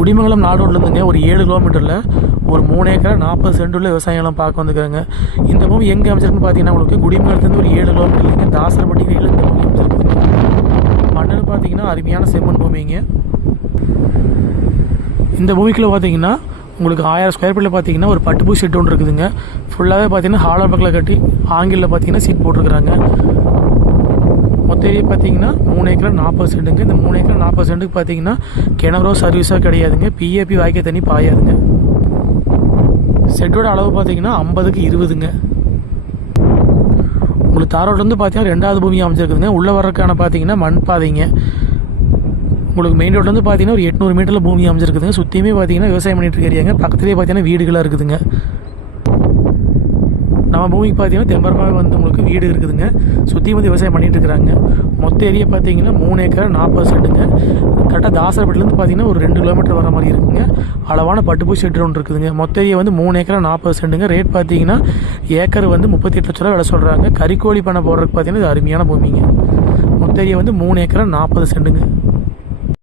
குடிமங்கலம் நாடு ரோட்லேருந்துங்க ஒரு 7 கிலோமீட்டரில் ஒரு 3 ஏக்கரா 40 சென்ட் உள்ள விவசாயம்லாம் பார்க்க வந்துருக்காங்க. இந்த பூமி எங்கே அமைச்சிருக்குன்னு பார்த்தீங்கன்னா உங்களுக்கு குடிமங்கலத்துலேருந்து ஒரு 7 கிலோமீட்டர்லேங்க தாசரப்பட்டி கையில் இந்த பூமி அமைச்சிருக்குதுங்க. மண்ணுன்னு பார்த்தீங்கன்னா அருமையான செம்மண் பூமிங்க. இந்த பூமிக்குள்ளே பார்த்தீங்கன்னா உங்களுக்கு 1000 ஸ்கொயர் ஃபீட்டில் பார்த்தீங்கன்னா ஒரு பட்டுப்பூ செட் ஒன்று இருக்குதுங்க. ஃபுல்லாகவே பார்த்தீங்கன்னா ஹாலோ பக்கில் கட்டி ஆங்கிளில் பார்த்தீங்கன்னா சீட் போட்டிருக்கிறாங்க. மொத்த ஏரியா பார்த்தீங்கன்னா 3 ஏக்கரா 40 சென்ட்டுங்க. இந்த 3 ஏக்கரா 40 சென்ட்டுக்கு பார்த்தீங்கன்னா கிணறோ சர்வீஸோ கிடையாதுங்க. பிஏபி வாய்க்க தண்ணி பாயாதுங்க. செட்டோட அளவு பார்த்தீங்கன்னா 50க்கு 20ங்க. உங்களுக்கு தாரோட்லேருந்து பார்த்தீங்கன்னா 2வது பூமியாக அமைச்சிருக்குதுங்க. உள்ளே வர்றதுக்கான பார்த்தீங்கன்னா மண் பாதைங்க. உங்களுக்கு மெயின் ரோட்லேருந்து பார்த்தீங்கன்னா ஒரு 800 மீட்டரில் பூமி அமைச்சிருக்குதுங்க. சுற்றியுமே பார்த்தீங்கன்னா விவசாயம் பண்ணிட்டு இருக்க ஏரியாங்க. பக்கத்துலேயே பார்த்தீங்கன்னா வீடுகளாக இருக்குதுங்க. நம்ம பூமிக்கு பார்த்தீங்கன்னா தெம்பரமாக வந்து உங்களுக்கு வீடு இருக்குதுங்க. சுற்றி வந்து விவசாயம் பண்ணிட்டு இருக்கிறாங்க. மொத்த ஏரியா பார்த்தீங்கன்னா 3 ஏக்கரா 40 சென்ட்டுங்க. கரெக்டாக தாசரப்பட்டிலேருந்து பார்த்தீங்கன்னா ஒரு 2 கிலோமீட்டர் வர மாதிரி இருக்குங்க. அளவான பட்டுப்பூ ஷெட் ஒன்று இருக்குதுங்க. மொத்த ஏரியா வந்து 3 ஏக்கரா 40 சென்ட்டுங்க. ரேட் பார்த்தீங்கன்னா ஏக்கர் வந்து 38 லட்ச ரூபா விலை சொல்கிறாங்க. கறிக்கோழி பண்ண போடுறதுக்கு பார்த்தீங்கன்னா இது அருமையான பூமிங்க. மொத்த ஏரியா வந்து 3 ஏக்கரா 40 சென்ட்டுங்க.